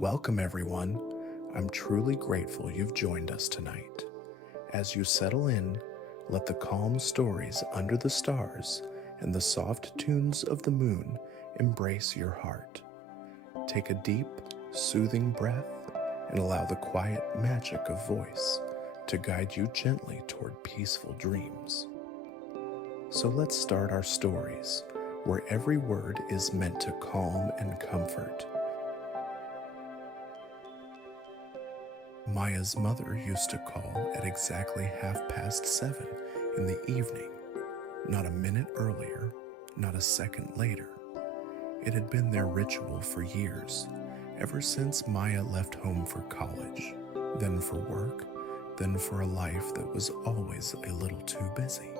Welcome, everyone. I'm truly grateful you've joined us tonight. As you settle in, let the calm stories under the stars and the soft tunes of the moon embrace your heart. Take a deep, soothing breath and allow the quiet magic of voice to guide you gently toward peaceful dreams. So let's start our stories, where every word is meant to calm and comfort. Maya's mother used to call at exactly 7:30 in the evening, not a minute earlier, not a second later. It had been their ritual for years, ever since Maya left home for college, then for work, then for a life that was always a little too busy.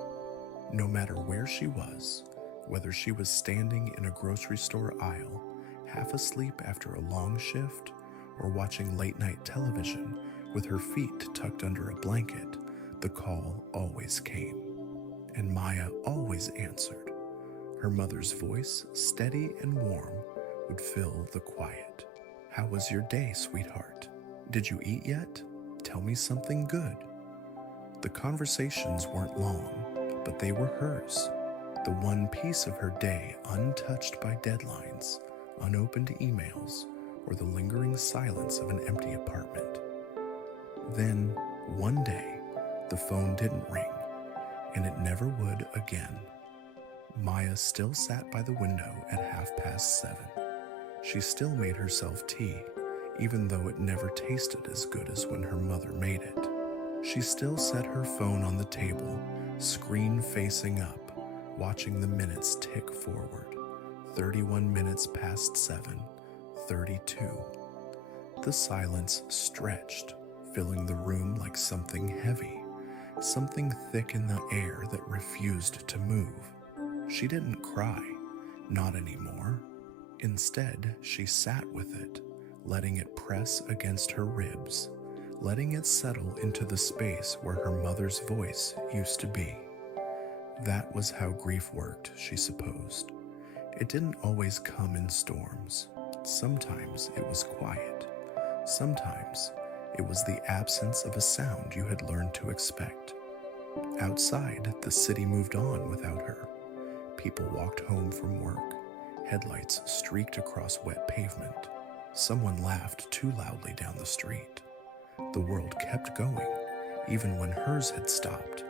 No matter where she was, whether she was standing in a grocery store aisle, half asleep after a long shift, or watching late-night television with her feet tucked under a blanket, the call always came. And Maya always answered. Her mother's voice, steady and warm, would fill the quiet. "How was your day, sweetheart? Did you eat yet? Tell me something good." The conversations weren't long, but they were hers. The one piece of her day untouched by deadlines, unopened emails, or the lingering silence of an empty apartment. Then, one day, the phone didn't ring, and it never would again. Maya still sat by the window at 7:30. She still made herself tea, even though it never tasted as good as when her mother made it. She still set her phone on the table, screen facing up, watching the minutes tick forward. 31 minutes past 7, 32. The silence stretched, filling the room like something heavy, something thick in the air that refused to move. She didn't cry, not anymore. Instead, she sat with it, letting it press against her ribs, letting it settle into the space where her mother's voice used to be. That was how grief worked, she supposed. It didn't always come in storms. Sometimes it was quiet. Sometimes it was the absence of a sound you had learned to expect. Outside, the city moved on without her. People walked home from work. Headlights streaked across wet pavement. Someone laughed too loudly down the street. The world kept going, even when hers had stopped.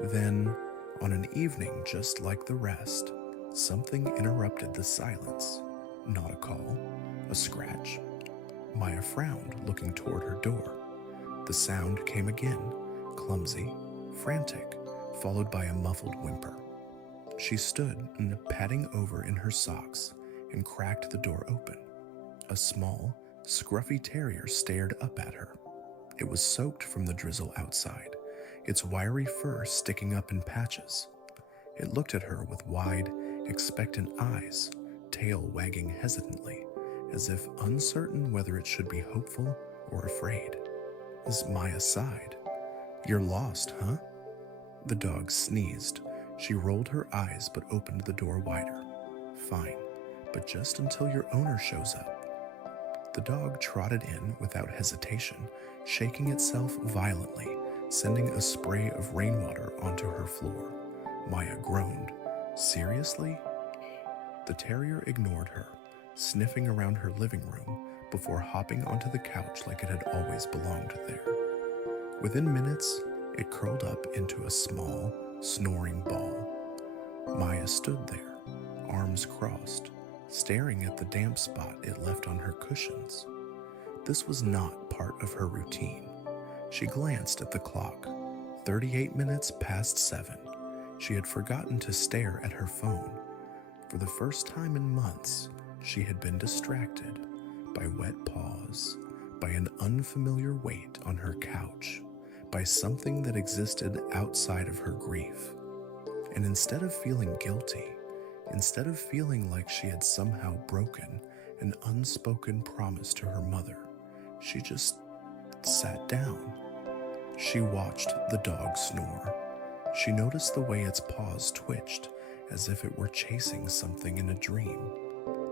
Then, on an evening just like the rest, something interrupted the silence. Not a call, a scratch. Maya frowned, looking toward her door. The sound came again, clumsy, frantic, followed by a muffled whimper. She stood, patting over in her socks, and cracked the door open. A small, scruffy terrier stared up at her. It was soaked from the drizzle outside, its wiry fur sticking up in patches. It looked at her with wide, expectant eyes, tail wagging hesitantly, as if uncertain whether it should be hopeful or afraid. As Maya sighed, "You're lost, huh?" The dog sneezed. She rolled her eyes but opened the door wider. "Fine, but just until your owner shows up." The dog trotted in without hesitation, shaking itself violently, sending a spray of rainwater onto her floor. Maya groaned. "Seriously?" The terrier ignored her, sniffing around her living room before hopping onto the couch like it had always belonged there. Within minutes, it curled up into a small, snoring ball. Maya stood there, arms crossed, staring at the damp spot it left on her cushions. This was not part of her routine. She glanced at the clock. 38 minutes past 7. She had forgotten to stare at her phone. For the first time in months, she had been distracted by wet paws, by an unfamiliar weight on her couch, by something that existed outside of her grief. And instead of feeling guilty, instead of feeling like she had somehow broken an unspoken promise to her mother, she just sat down. She watched the dog snore. She noticed the way its paws twitched as if it were chasing something in a dream,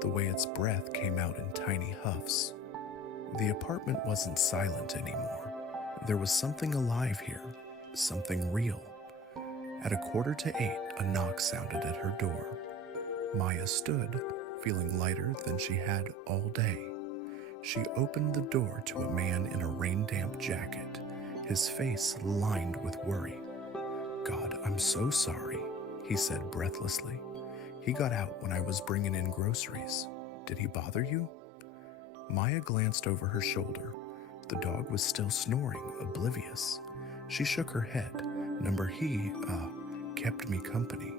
the way its breath came out in tiny huffs. The apartment wasn't silent anymore. There was something alive here, something real. At 7:45, a knock sounded at her door. Maya stood, feeling lighter than she had all day. She opened the door to a man in a rain-damp jacket, his face lined with worry. "God, I'm so sorry," he said breathlessly. "He got out when I was bringing in groceries. Did he bother you?" Maya glanced over her shoulder. The dog was still snoring, oblivious. She shook her head. He kept me company."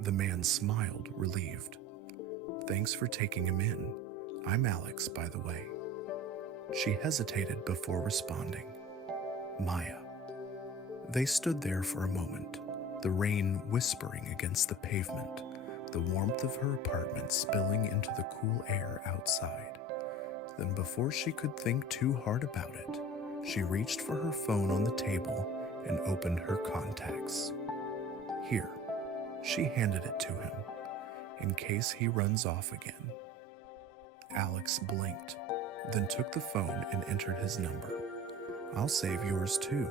The man smiled, relieved. "Thanks for taking him in. I'm Alex, by the way." She hesitated before responding. "Maya." They stood there for a moment, the rain whispering against the pavement, the warmth of her apartment spilling into the cool air outside. Then before she could think too hard about it, she reached for her phone on the table and opened her contacts. "Here." She handed it to him, "in case he runs off again." Alex blinked, then took the phone and entered his number. "I'll save yours too,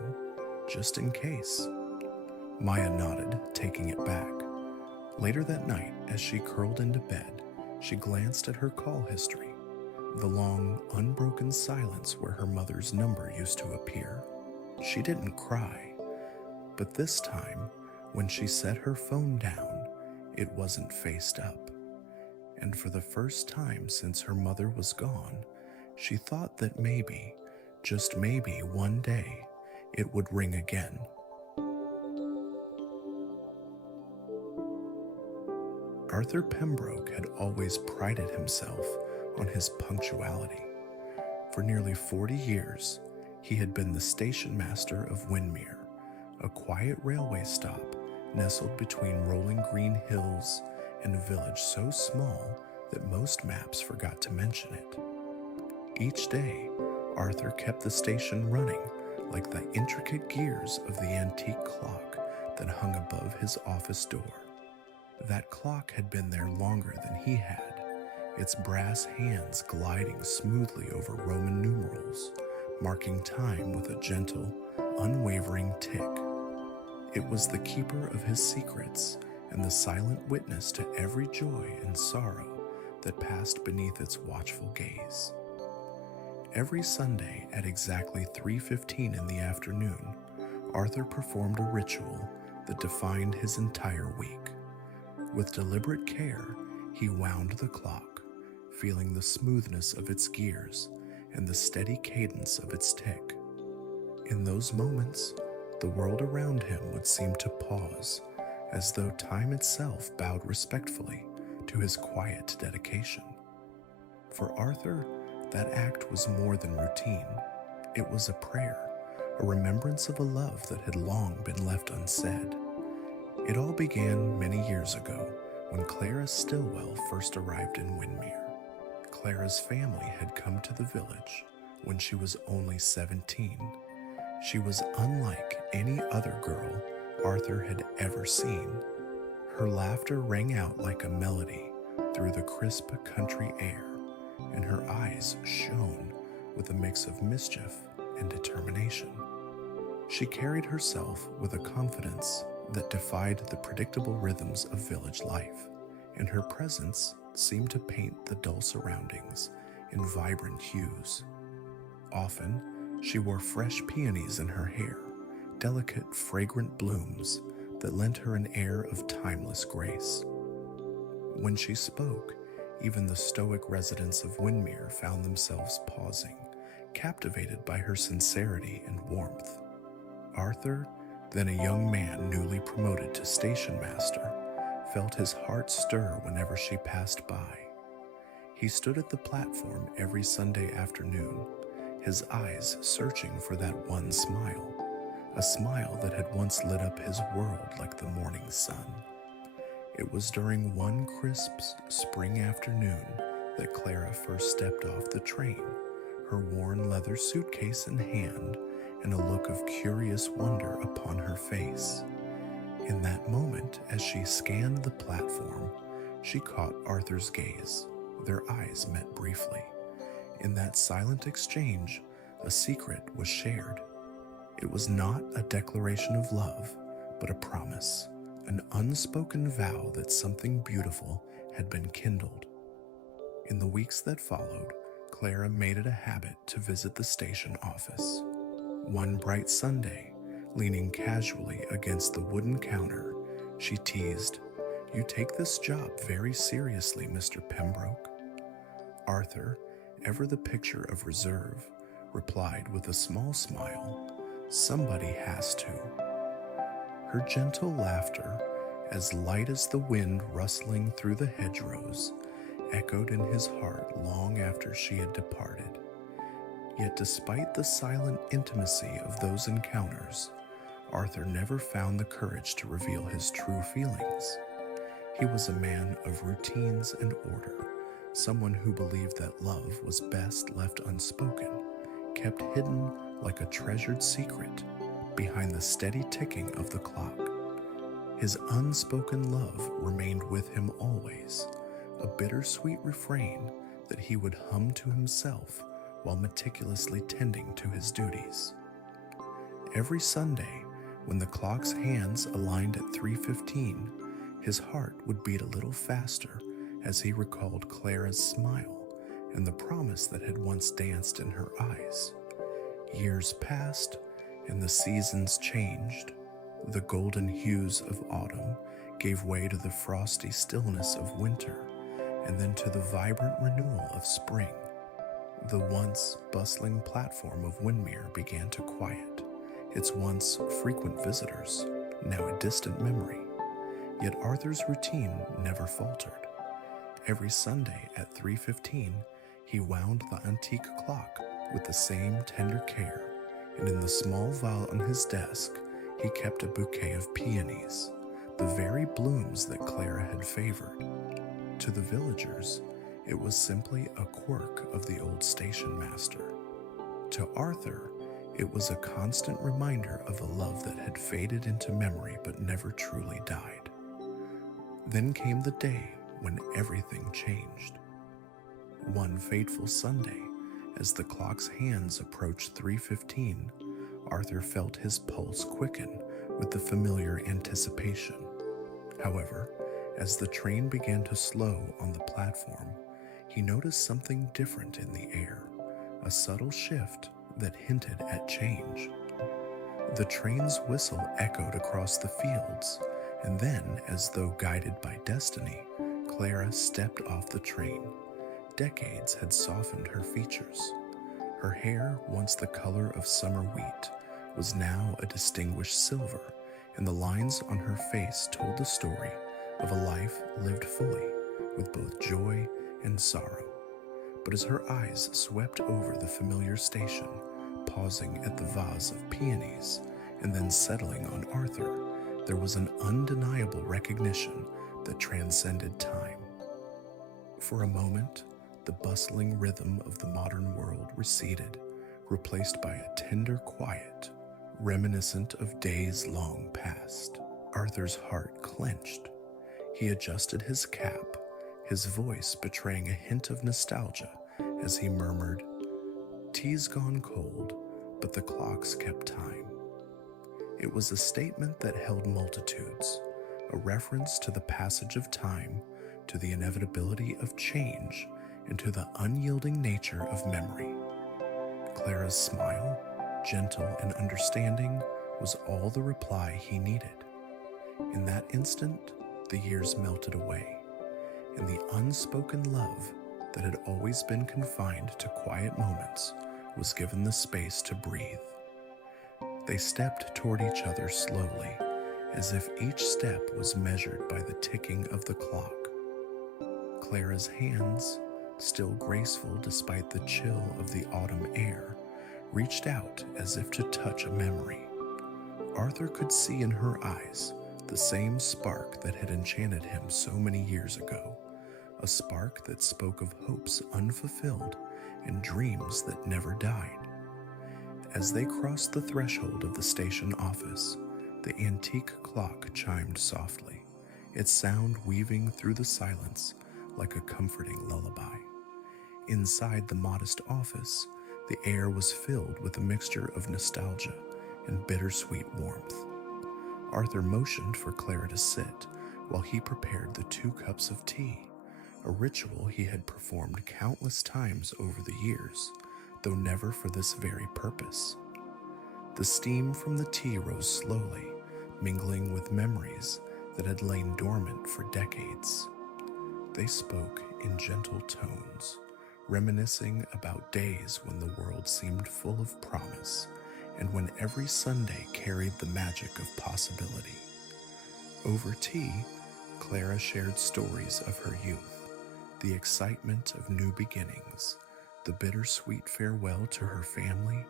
just in case." Maya nodded, taking it back. Later that night, as she curled into bed, she glanced at her call history, the long, unbroken silence where her mother's number used to appear. She didn't cry, but this time, when she set her phone down, it wasn't faced up. And for the first time since her mother was gone, she thought that maybe, just maybe one day, it would ring again. Arthur Pembroke had always prided himself on his punctuality. For nearly 40 years, he had been the station master of Windermere, a quiet railway stop nestled between rolling green hills and a village so small that most maps forgot to mention it. Each day, Arthur kept the station running like the intricate gears of the antique clock that hung above his office door. That clock had been there longer than he had, its brass hands gliding smoothly over Roman numerals, marking time with a gentle, unwavering tick. It was the keeper of his secrets and the silent witness to every joy and sorrow that passed beneath its watchful gaze. Every Sunday at exactly 3:15 in the afternoon, Arthur performed a ritual that defined his entire week. With deliberate care, he wound the clock, feeling the smoothness of its gears and the steady cadence of its tick. In those moments, the world around him would seem to pause, as though time itself bowed respectfully to his quiet dedication. For Arthur, that act was more than routine. It was a prayer, a remembrance of a love that had long been left unsaid. It all began many years ago when Clara Stillwell first arrived in Windermere. Clara's family had come to the village when she was only 17. She was unlike any other girl Arthur had ever seen. Her laughter rang out like a melody through the crisp country air, and her eyes shone with a mix of mischief and determination. She carried herself with a confidence that defied the predictable rhythms of village life, and her presence seemed to paint the dull surroundings in vibrant hues. Often, she wore fresh peonies in her hair, delicate, fragrant blooms that lent her an air of timeless grace. When she spoke, even the stoic residents of Windermere found themselves pausing, captivated by her sincerity and warmth. Arthur, then a young man newly promoted to station master, felt his heart stir whenever she passed by. He stood at the platform every Sunday afternoon, his eyes searching for that one smile, a smile that had once lit up his world like the morning sun. It was during one crisp spring afternoon that Clara first stepped off the train, her worn leather suitcase in hand and a look of curious wonder upon her face. In that moment, as she scanned the platform, she caught Arthur's gaze. Their eyes met briefly. In that silent exchange, a secret was shared. It was not a declaration of love, but a promise, an unspoken vow that something beautiful had been kindled. In the weeks that followed, Clara made it a habit to visit the station office. One bright Sunday, leaning casually against the wooden counter, she teased, "You take this job very seriously, Mr. Pembroke." Arthur, ever the picture of reserve, replied with a small smile, "Somebody has to." Her gentle laughter, as light as the wind rustling through the hedgerows, echoed in his heart long after she had departed. Yet despite the silent intimacy of those encounters, Arthur never found the courage to reveal his true feelings. He was a man of routines and order, someone who believed that love was best left unspoken, kept hidden like a treasured secret behind the steady ticking of the clock. His unspoken love remained with him always, a bittersweet refrain that he would hum to himself while meticulously tending to his duties. Every Sunday, when the clock's hands aligned at 3:15, his heart would beat a little faster as he recalled Clara's smile and the promise that had once danced in her eyes. Years passed, and the seasons changed. The golden hues of autumn gave way to the frosty stillness of winter, and then to the vibrant renewal of spring. The once bustling platform of Windermere began to quiet, its once frequent visitors now a distant memory. Yet Arthur's routine never faltered. Every Sunday at 3:15, he wound the antique clock with the same tender care, and in the small vial on his desk, he kept a bouquet of peonies, the very blooms that Clara had favored. To the villagers, it was simply a quirk of the old station master. To Arthur, it was a constant reminder of a love that had faded into memory but never truly died. Then came the day when everything changed. One fateful Sunday, as the clock's hands approached 3:15, Arthur felt his pulse quicken with the familiar anticipation. However, as the train began to slow on the platform, he noticed something different in the air, a subtle shift that hinted at change. The train's whistle echoed across the fields, and then, as though guided by destiny, Clara stepped off the train. Decades had softened her features. Her hair, once the color of summer wheat, was now a distinguished silver, and the lines on her face told the story of a life lived fully, with both joy and sorrow. But as her eyes swept over the familiar station, pausing at the vase of peonies, and then settling on Arthur, there was an undeniable recognition that transcended time. For a moment, the bustling rhythm of the modern world receded, replaced by a tender quiet, reminiscent of days long past. Arthur's heart clenched. He adjusted his cap, his voice betraying a hint of nostalgia as he murmured, "Tea's gone cold, but the clocks kept time." It was a statement that held multitudes, a reference to the passage of time, to the inevitability of change, and to the unyielding nature of memory. Clara's smile, gentle and understanding, was all the reply he needed. In that instant, the years melted away, and the unspoken love that had always been confined to quiet moments was given the space to breathe. They stepped toward each other slowly, as if each step was measured by the ticking of the clock. Clara's hands, still graceful despite the chill of the autumn air, reached out as if to touch a memory. Arthur could see in her eyes the same spark that had enchanted him so many years ago, a spark that spoke of hopes unfulfilled and dreams that never died. As they crossed the threshold of the station office, the antique clock chimed softly, its sound weaving through the silence like a comforting lullaby. Inside the modest office, the air was filled with a mixture of nostalgia and bittersweet warmth. Arthur motioned for Clara to sit while he prepared the 2 cups of tea, a ritual he had performed countless times over the years, though never for this very purpose. The steam from the tea rose slowly, mingling with memories that had lain dormant for decades. They spoke in gentle tones, reminiscing about days when the world seemed full of promise and when every Sunday carried the magic of possibility. Over tea, Clara shared stories of her youth, the excitement of new beginnings, the bittersweet farewell to her family,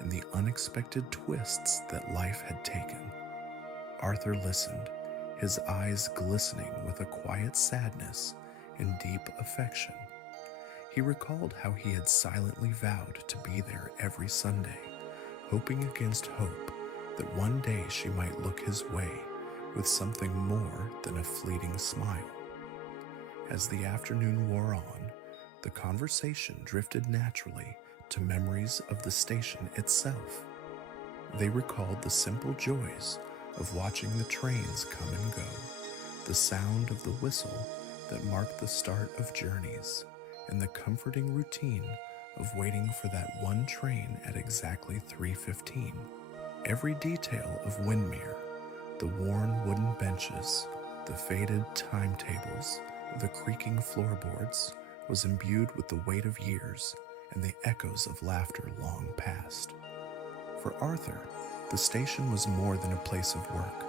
and the unexpected twists that life had taken. Arthur listened, his eyes glistening with a quiet sadness and deep affection. He recalled how he had silently vowed to be there every Sunday, hoping against hope that one day she might look his way with something more than a fleeting smile. As the afternoon wore on, the conversation drifted naturally to memories of the station itself. They recalled the simple joys of watching the trains come and go, the sound of the whistle that marked the start of journeys, and the comforting routine of waiting for that one train at exactly 3:15. Every detail of Windermere, the worn wooden benches, the faded timetables, the creaking floorboards, was imbued with the weight of years and the echoes of laughter long past. For Arthur, the station was more than a place of work.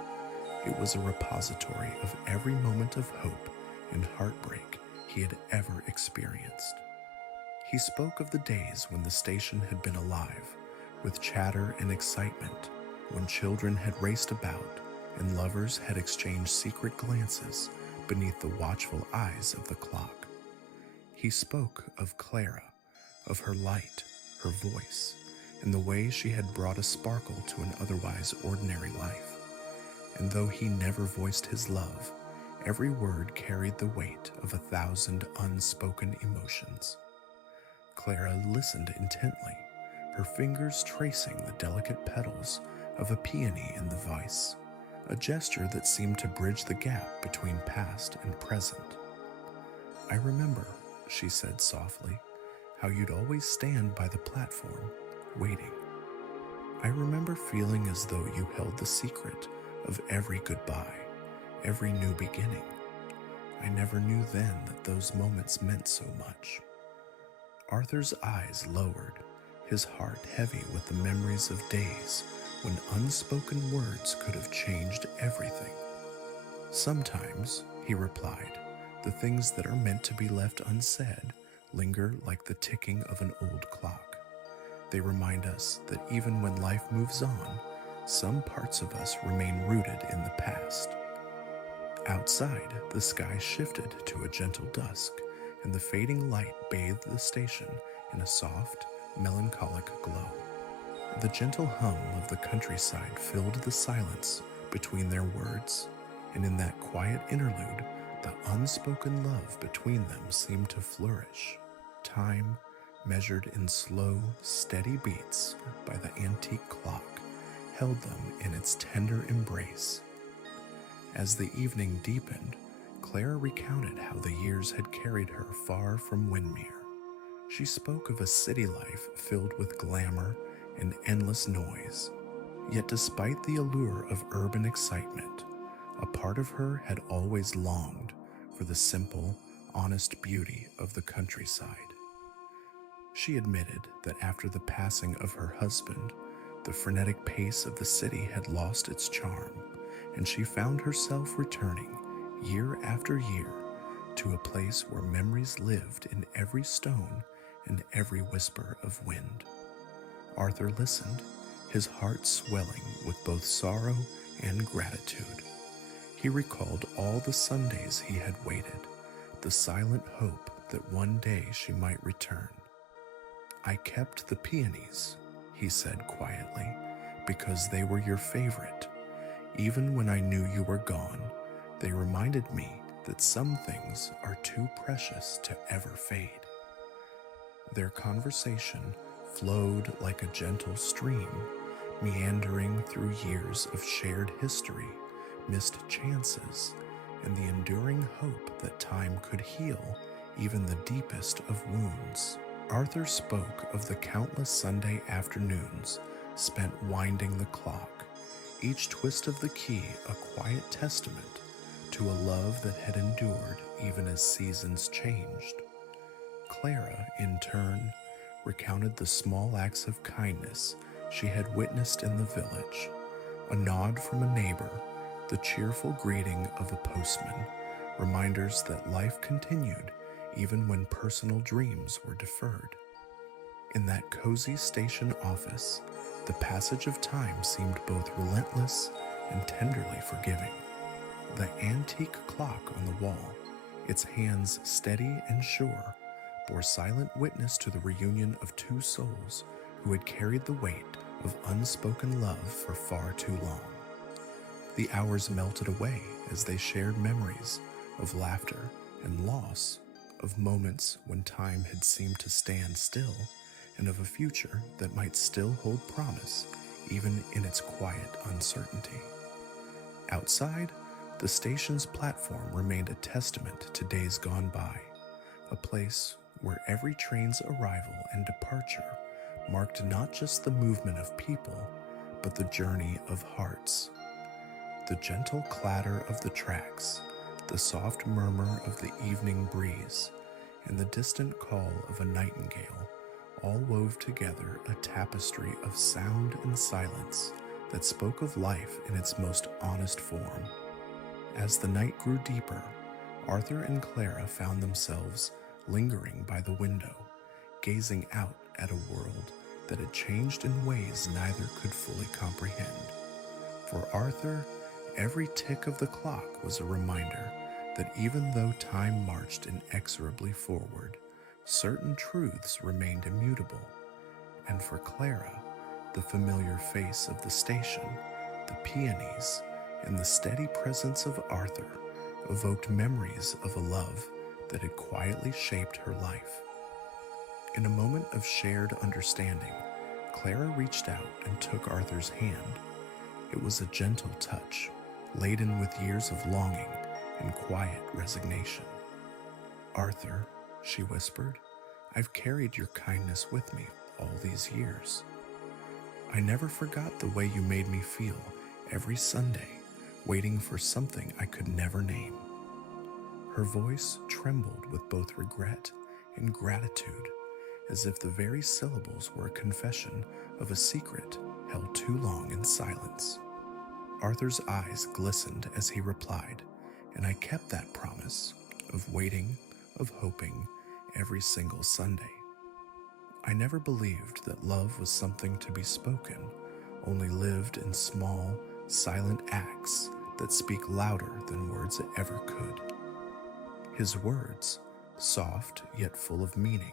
It was a repository of every moment of hope and heartbreak he had ever experienced. He spoke of the days when the station had been alive, with chatter and excitement, when children had raced about and lovers had exchanged secret glances beneath the watchful eyes of the clock. He spoke of Clara, of her light, her voice, and the way she had brought a sparkle to an otherwise ordinary life. And though he never voiced his love, every word carried the weight of 1,000 unspoken emotions. Clara listened intently, her fingers tracing the delicate petals of a peony in the vise, a gesture that seemed to bridge the gap between past and present. "I remember," she said softly, "how you'd always stand by the platform, waiting. I remember feeling as though you held the secret of every goodbye, every new beginning. I never knew then that those moments meant so much." Arthur's eyes lowered, his heart heavy with the memories of days when unspoken words could have changed everything. "Sometimes," he replied, "the things that are meant to be left unsaid linger like the ticking of an old clock. They remind us that even when life moves on, some parts of us remain rooted in the past." Outside, the sky shifted to a gentle dusk, and the fading light bathed the station in a soft, melancholic glow. The gentle hum of the countryside filled the silence between their words, and in that quiet interlude, the unspoken love between them seemed to flourish. Time, measured in slow, steady beats by the antique clock, held them in its tender embrace. As the evening deepened, Clara recounted how the years had carried her far from Windermere. She spoke of a city life filled with glamour and endless noise. Yet despite the allure of urban excitement, a part of her had always longed for the simple, honest beauty of the countryside. She admitted that after the passing of her husband, the frenetic pace of the city had lost its charm, and she found herself returning, year after year, to a place where memories lived in every stone and every whisper of wind. Arthur listened, his heart swelling with both sorrow and gratitude. He recalled all the Sundays he had waited, the silent hope that one day she might return. "I kept the peonies," he said quietly, "because they were your favorite. Even when I knew you were gone, they reminded me that some things are too precious to ever fade." Their conversation flowed like a gentle stream, meandering through years of shared history, missed chances, and the enduring hope that time could heal even the deepest of wounds. Arthur spoke of the countless Sunday afternoons spent winding the clock, each twist of the key a quiet testament to a love that had endured even as seasons changed. Clara, in turn, recounted the small acts of kindness she had witnessed in the village, a nod from a neighbor, the cheerful greeting of a postman, reminders that life continued even when personal dreams were deferred. In that cozy station office, the passage of time seemed both relentless and tenderly forgiving. The antique clock on the wall, its hands steady and sure, bore silent witness to the reunion of two souls who had carried the weight of unspoken love for far too long. The hours melted away as they shared memories of laughter and loss, of moments when time had seemed to stand still, and of a future that might still hold promise even in its quiet uncertainty. Outside, the station's platform remained a testament to days gone by, a place where every train's arrival and departure marked not just the movement of people, but the journey of hearts. The gentle clatter of the tracks, the soft murmur of the evening breeze, and the distant call of a nightingale all wove together a tapestry of sound and silence that spoke of life in its most honest form. As the night grew deeper, Arthur and Clara found themselves lingering by the window, gazing out at a world that had changed in ways neither could fully comprehend. For Arthur, every tick of the clock was a reminder that even though time marched inexorably forward, certain truths remained immutable. And for Clara, the familiar face of the station, the peonies, and the steady presence of Arthur evoked memories of a love that had quietly shaped her life. In a moment of shared understanding, Clara reached out and took Arthur's hand. It was a gentle touch, laden with years of longing and quiet resignation. "Arthur," she whispered, "I've carried your kindness with me all these years. I never forgot the way you made me feel every Sunday, waiting for something I could never name." Her voice trembled with both regret and gratitude, as if the very syllables were a confession of a secret held too long in silence. Arthur's eyes glistened as he replied, "And I kept that promise of waiting, of hoping, every single Sunday. I never believed that love was something to be spoken, only lived in small, silent acts that speak louder than words ever could." His words, soft yet full of meaning,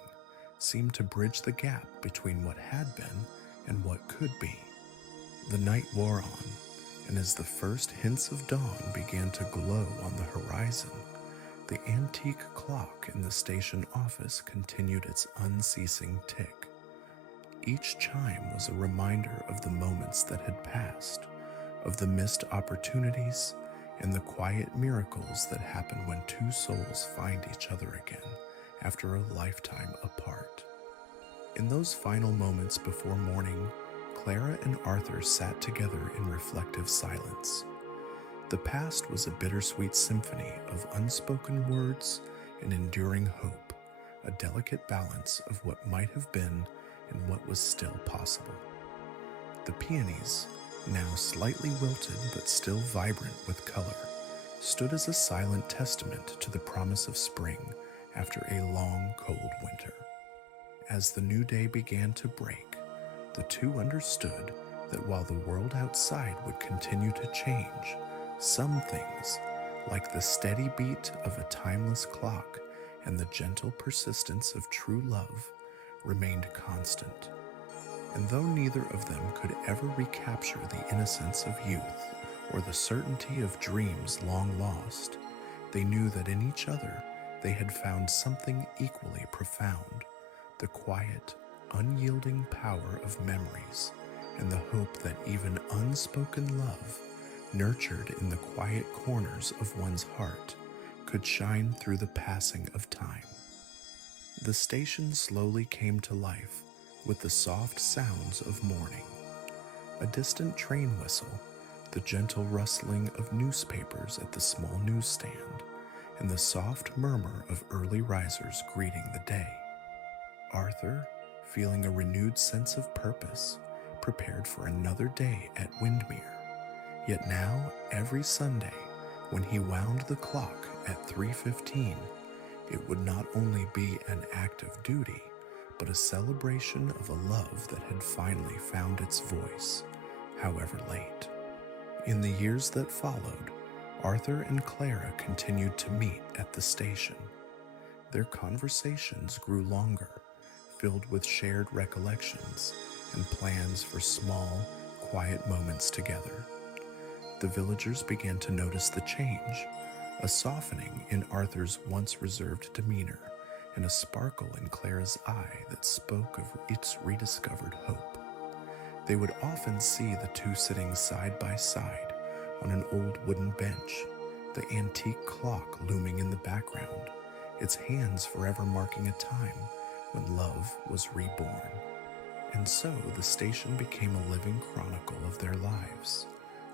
seemed to bridge the gap between what had been and what could be. The night wore on, and as the first hints of dawn began to glow on the horizon, the antique clock in the station office continued its unceasing tick. Each chime was a reminder of the moments that had passed, of the missed opportunities, and the quiet miracles that happen when two souls find each other again after a lifetime apart. In those final moments before morning, Clara and Arthur sat together in reflective silence. The past was a bittersweet symphony of unspoken words and enduring hope, a delicate balance of what might have been and what was still possible. The peonies, now slightly wilted but still vibrant with color, stood as a silent testament to the promise of spring after a long, cold winter. As the new day began to break, the two understood that while the world outside would continue to change, some things, like the steady beat of a timeless clock and the gentle persistence of true love, remained constant. And though neither of them could ever recapture the innocence of youth or the certainty of dreams long lost, they knew that in each other they had found something equally profound, the quiet, unyielding power of memories, and the hope that even unspoken love, nurtured in the quiet corners of one's heart, could shine through the passing of time. The station slowly came to life with the soft sounds of morning. A distant train whistle, the gentle rustling of newspapers at the small newsstand, and the soft murmur of early risers greeting the day. Arthur, feeling a renewed sense of purpose, prepared for another day at Windmere. Yet now, every Sunday, when he wound the clock at 3:15, it would not only be an act of duty, but a celebration of a love that had finally found its voice, however late. In the years that followed, Arthur and Clara continued to meet at the station. Their conversations grew longer, filled with shared recollections and plans for small, quiet moments together. The villagers began to notice the change, a softening in Arthur's once reserved demeanor, and a sparkle in Clara's eye that spoke of its rediscovered hope. They would often see the two sitting side by side on an old wooden bench, the antique clock looming in the background, its hands forever marking a time when love was reborn. And so the station became a living chronicle of their lives,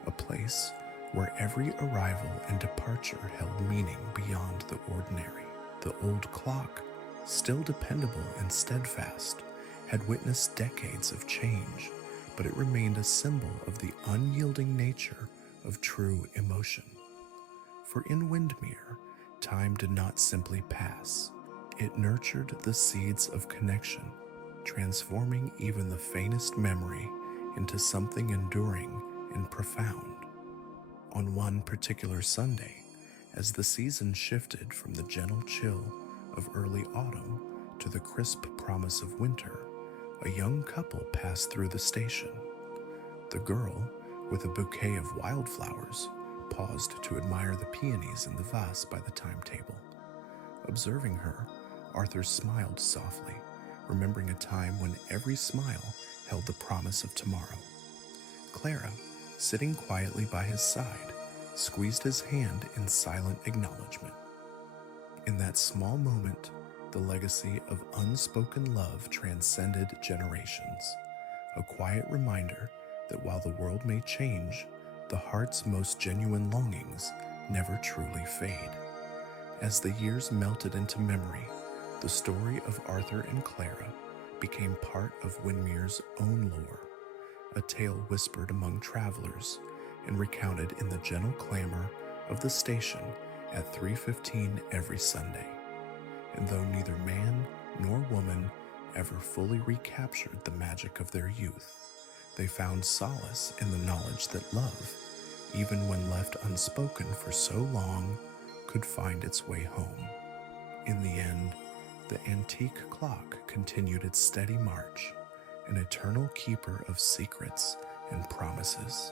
a place where every arrival and departure held meaning beyond the ordinary. The old clock, still dependable and steadfast, had witnessed decades of change, but it remained a symbol of the unyielding nature of true emotion. For in Windmere, time did not simply pass. It nurtured the seeds of connection, transforming even the faintest memory into something enduring and profound. On one particular Sunday, as the season shifted from the gentle chill of early autumn to the crisp promise of winter, a young couple passed through the station. The girl, with a bouquet of wildflowers, paused to admire the peonies in the vase by the timetable. Observing her, Arthur smiled softly, remembering a time when every smile held the promise of tomorrow. Clara, sitting quietly by his side, squeezed his hand in silent acknowledgement. In that small moment, the legacy of unspoken love transcended generations, a quiet reminder that while the world may change, the heart's most genuine longings never truly fade. As the years melted into memory, the story of Arthur and Clara became part of Windmere's own lore, a tale whispered among travelers and recounted in the gentle clamor of the station at 3:15 every Sunday. And though neither man nor woman ever fully recaptured the magic of their youth, they found solace in the knowledge that love, even when left unspoken for so long, could find its way home. In the end, the antique clock continued its steady march, an eternal keeper of secrets and promises.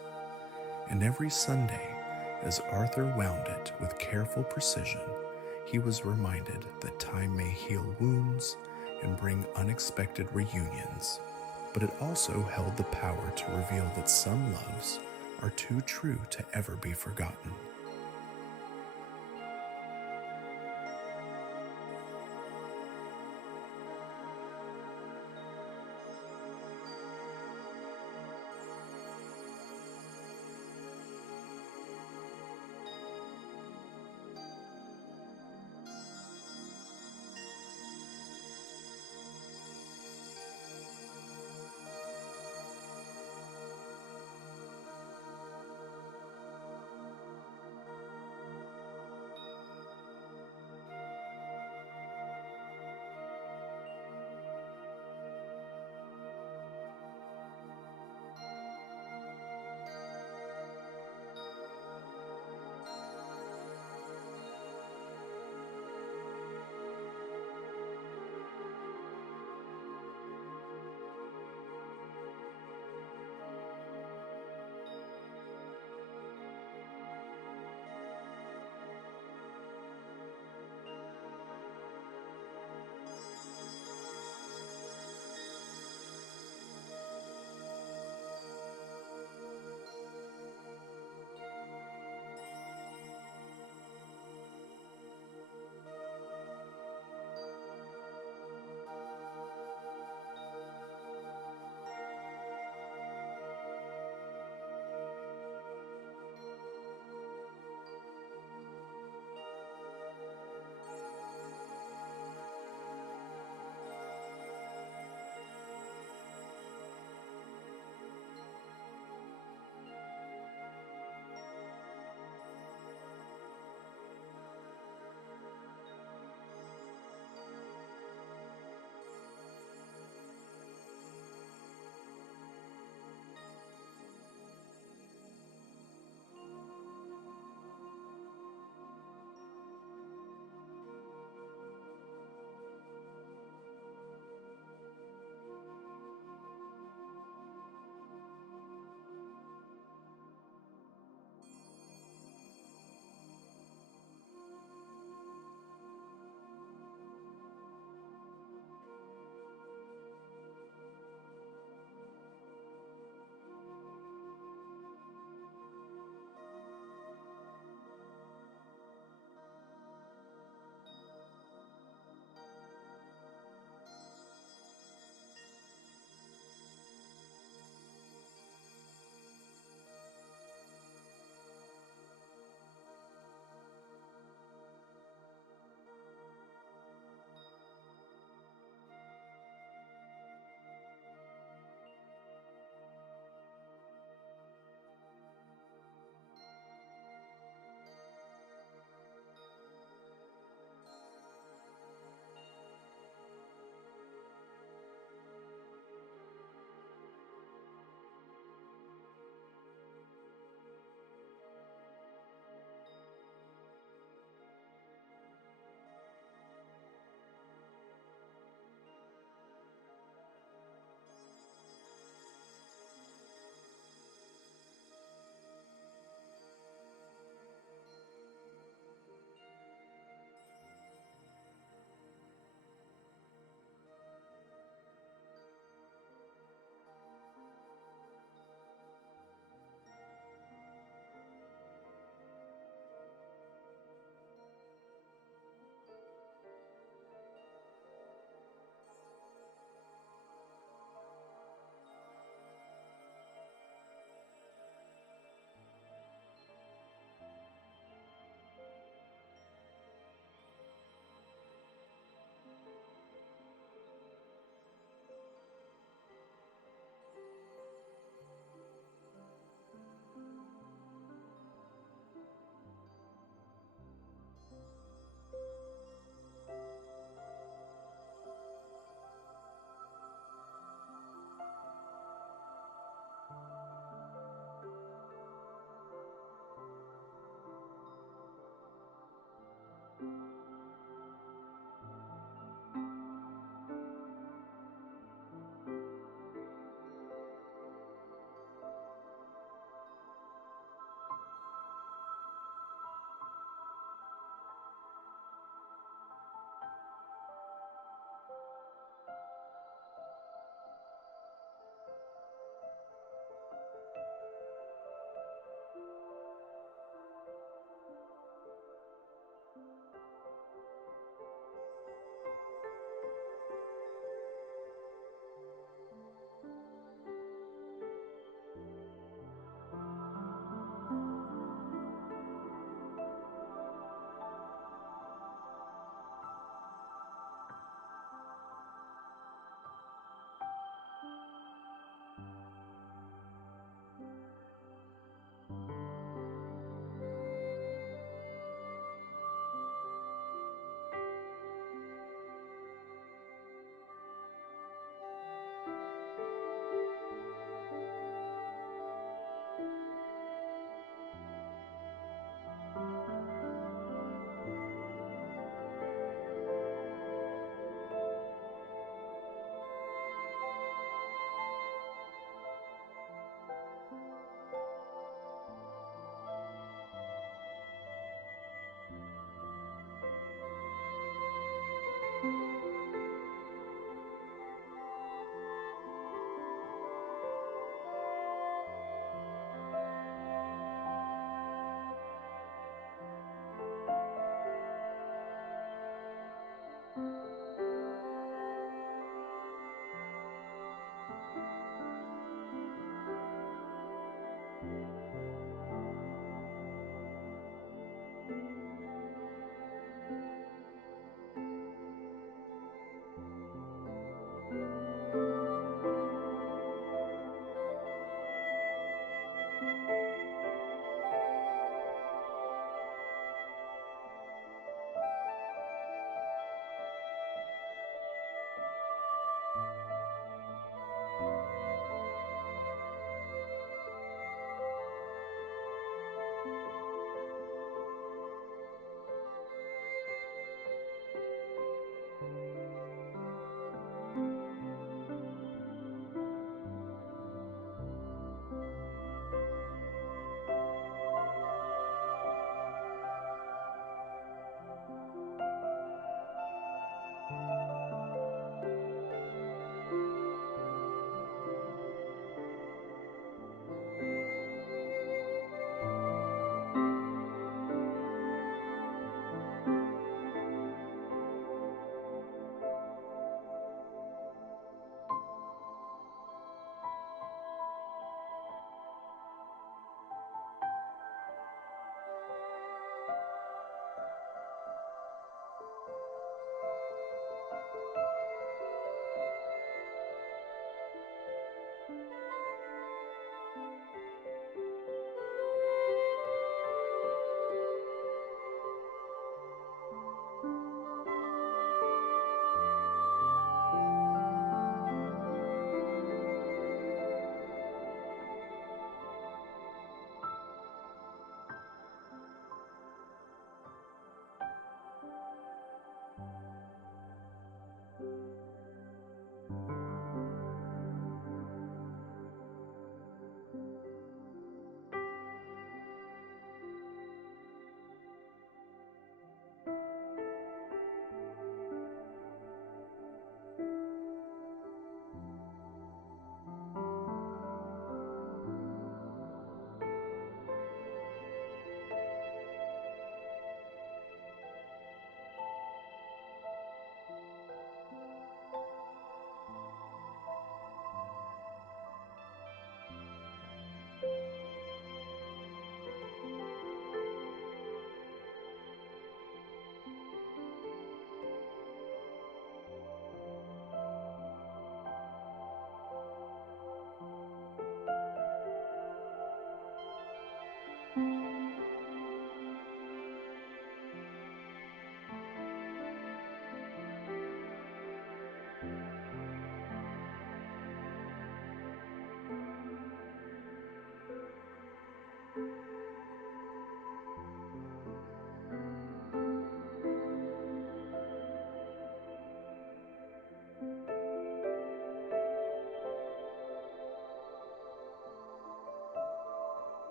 And every Sunday, as Arthur wound it with careful precision, he was reminded that time may heal wounds and bring unexpected reunions, but it also held the power to reveal that some loves are too true to ever be forgotten.